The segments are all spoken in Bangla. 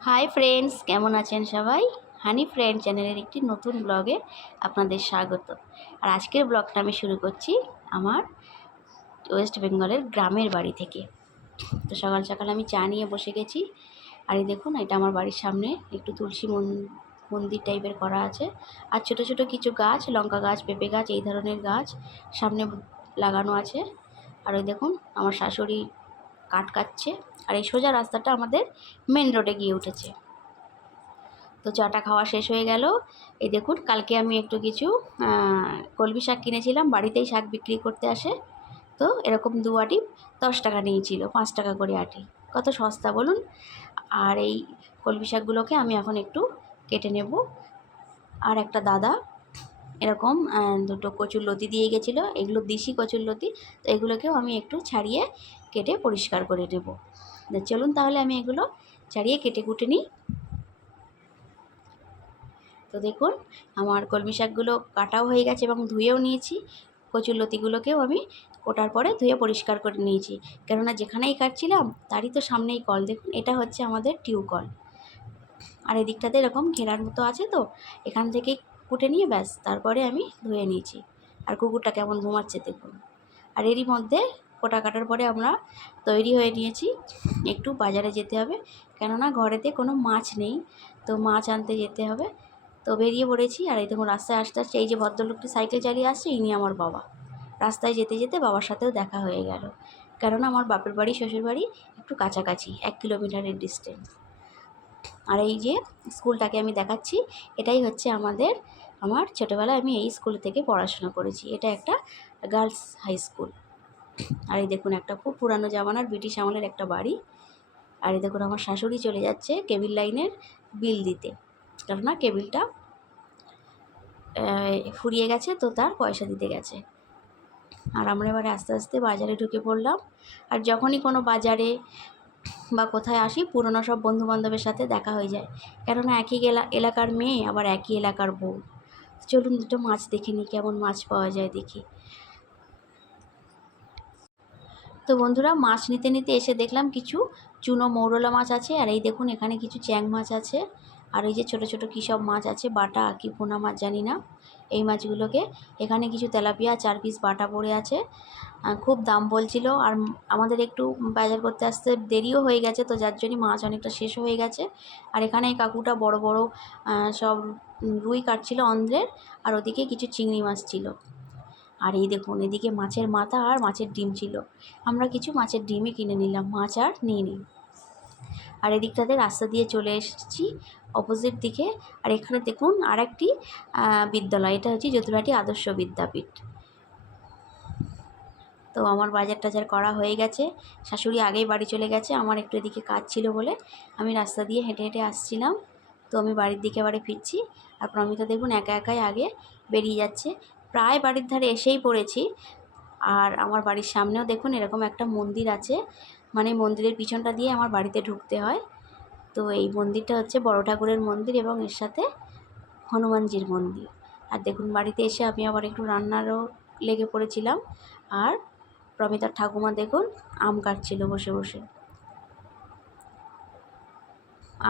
হাই ফ্রেন্ডস কেমন আছেন সবাই? হানি ফ্রেন্ড চ্যানেলের একটি নতুন ব্লগে আপনাদের স্বাগত। আর আজকের ব্লগটা আমি শুরু করছি আমার ওয়েস্ট বেঙ্গলের গ্রামের বাড়ি থেকে। তো সকাল সকাল আমি চা নিয়ে বসে গেছি। আর এই দেখুন, এটা আমার বাড়ির সামনে একটু তুলসী মন- মন্দির টাইপের করা আছে। আর ছোট ছোট কিছু গাছ, লঙ্কা গাছ, পেঁপে গাছ, এই ধরনের গাছ সামনে লাগানো আছে। আর ওই দেখুন, আমার শাশুড়ি কাঠ কাটছে। আর এই সোজা রাস্তাটা আমাদের মেন রোডে গিয়ে উঠেছে। তো চাটা খাওয়া শেষ হয়ে গেল। এই দেখুন, কালকে আমি একটু কিছু কলমি শাক কিনেছিলাম, বাড়িতেই শাক বিক্রি করতে আসে। তো এরকম দু আটি দশ টাকা নিয়েছিল, পাঁচ টাকা করে আটি। কত সস্তা বলুন? আর এই কলমি শাকগুলোকে আমি এখন একটু কেটে নেব। আর একটা দাদা এরকম দুটো কচুর লতি দিয়ে গেছিল, এগুলো দিশি কচুর লতি, তো এগুলোকেও আমি একটু ছাড়িয়ে কেটে পরিষ্কার করে নেব। চলুন তাহলে আমি এগুলো ছাড়িয়ে কেটে কুটে নিই। তো দেখুন, আমার কলমি শাকগুলো কাটাও হয়ে গেছে এবং ধুয়েও নিয়েছি। কচুর লতিগুলোকেও আমি কোটার পরে ধুয়ে পরিষ্কার করে নিয়েছি। কেননা যেখানেই কাটছিলাম, তারই তো সামনেই কল। দেখুন, এটা হচ্ছে আমাদের টিউ কল আর এদিকটাতে এরকম ঘেরার মতো আছে তো, এখান থেকে কুটে নিয়ে ব্যাস, তারপরে আমি ধুয়ে নিয়েছি। আর কুকুরটা কেমন ঘুমাচ্ছে দেখুন। আর এরই মধ্যে কোটা কাটার পরে আমরা তৈরি হয়ে নিয়েছি। একটু বাজারে যেতে হবে। কেননা ঘরেতে কোনো মাছ নেই, তো মাছ আনতে যেতে হবে। তো বেরিয়ে পড়েছি আর এই দেখুন রাস্তায় আসতে আসতে এই যে ভদ্রলোকটি সাইকেল চালিয়ে আসছে, ইনি আমার বাবা। রাস্তায় যেতে যেতে বাবার সাথেও দেখা হয়ে গেল। কেননা আমার বাপের বাড়ি, শ্বশুর বাড়ি একটু কাছাকাছি, এক কিলোমিটারের ডিস্টেন্স আর এই যে স্কুলটাকে আমি দেখাচ্ছি, এটাই হচ্ছে আমাদের, আমার ছোটোবেলায় আমি এই স্কুল থেকে পড়াশোনা করেছি। এটা একটা গার্লস হাই স্কুল আর এই দেখুন একটা খুব পুরানো জামানার ব্রিটিশ আমলের একটা বাড়ি। আর এই দেখুন আমার শাশুড়ি চলে যাচ্ছে কেবিল লাইনের বিল দিতে। কেননা কেবিলটা ফুরিয়ে গেছে তো তার পয়সা দিতে গেছে। আর আমরা এবারে আস্তে আস্তে বাজারে ঢুকে পড়লাম। আর যখনই কোনো বাজারে বা কোথায় আসি, পুরনো সব বন্ধু বান্ধবের সাথে দেখা হয়ে যায়। কেননা একই এলাকার মেয়ে, আবার একই এলাকার বউ। চলুন দুটো মাছ দেখে নিই, কেমন মাছ পাওয়া যায় দেখি। তো বন্ধুরা, মাছ নিতে নিতে এসে দেখলাম কিছু চুনো মৌরলা মাছ আছে। আর এই দেখুন, এখানে কিছু চ্যাং মাছ আছে। আর এই যে ছোট ছোট কী সব মাছ আছে, বাটা কি পোনা মাছ জানি না, এই মাছগুলোকে। এখানে কিছু তেলাপিয়া, চার পিস বাটা পড়ে আছে। খুব দাম বলছিল। আর আমাদের একটু বাজার করতে আসতে দেরিও হয়ে গেছে, তো যার জন্যই মাছ অনেকটা শেষ হয়ে গেছে। আর এখানে এই কাকুটা বড় বড় সব রুই কাটছিল অন্ধ্রের। আর ওদিকে কিছু চিংড়ি মাছ ছিল। আর এই দেখুন, এদিকে মাছের মাথা আর মাছের ডিম ছিল। আমরা কিছু মাছের ডিমই কিনে নিলাম, মাছ আর নিয়ে নিই আর এদিকটাতে রাস্তা দিয়ে চলে এসেছি অপোজিট দিকে। আর এখানে দেখুন আর একটি বিদ্যালয়, এটা হচ্ছে যদুরাটি আদর্শ বিদ্যাপীঠ। তো আমার বাজার টাজার করা হয়ে গেছে। শাশুড়ি আগেই বাড়ি চলে গেছে, আমার একটু এদিকে কাজ ছিল বলে আমি রাস্তা দিয়ে হেঁটে হেঁটে আসছিলাম। তো আমি বাড়ির দিকে এবারে ফিরছি। আর প্রমিতা দেখুন, একা একাই আগে বেরিয়ে যাচ্ছে। প্রায় বাড়ির ধারে এসেই পড়েছি। আর আমার বাড়ির সামনেও দেখুন এরকম একটা মন্দির আছে। মানে মন্দিরের পিছনটা দিয়ে আমার বাড়িতে ঢুকতে হয়। তো এই মন্দিরটা হচ্ছে বড় ঠাকুরের মন্দির এবং এর সাথে হনুমানজির মন্দির। আর দেখুন বাড়িতে এসে আমি আবার একটু রান্নারও লেগে পড়েছিলাম। আর প্রমিতার ঠাকুমা দেখুন আম কাটছিল বসে বসে।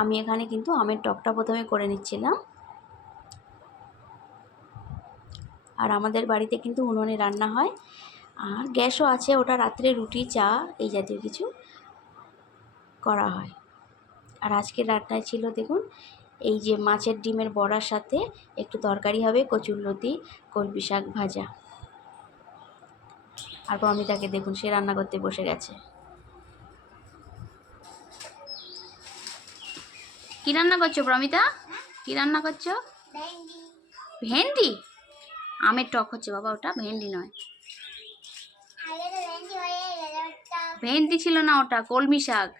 আমি এখানে কিন্তু আমের টকটা প্রথমে করে নিচ্ছিলাম। আর আমাদের বাড়িতে কিন্তু উনুনে রান্না হয়। আর গ্যাসও আছে, ওটা রাত্রে রুটি, চা এই জাতীয় কিছু করা হয়। আর আজকের রান্নায় ছিল দেখুন, এই যে মাছের ডিমের বড়ার সাথে একটু তরকারি হবে কচুরলতি কলমি শাক ভাজা। আর প্রমিতাকে দেখুন, সে রান্না করতে বসে গেছে। কি রান্না করছ প্রমিতা? কি রান্না করছ? ভেন্ডি। আমের টক হচ্ছে বাবা, ওটা ভেন্ডি নয়। ভেন্ডি ছিল না ওটা, কলমি শাক।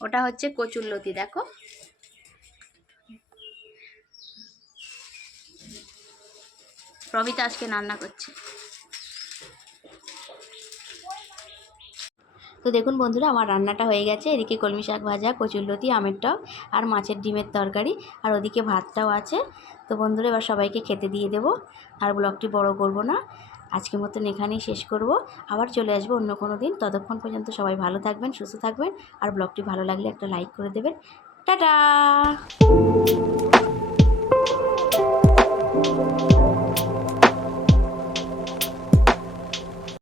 ওটা হচ্ছে কচুরলতি দেখো। প্রবিতা আজকে রান্না করছে। তো দেখুন বন্ধুরা, আমার রান্নাটা হয়ে গেছে। এদিকে কলমি শাক ভাজা কচুরলতি আমের টক আর মাছের ডিমের তরকারি আর ওদিকে ভাতটাও আছে। তো বন্ধুরা, এবার সবাইকে খেতে দিয়ে দেবো। আর ব্লগটি বড় করব না। আজকের মতন এখানেই শেষ করব। আবার চলে আসব অন্য কোনো দিন। ততক্ষণ পর্যন্ত সবাই ভালো থাকবেন, সুস্থ থাকবেন। আর ব্লগটি ভালো লাগলে একটা লাইক করে দেবেন। টাটা!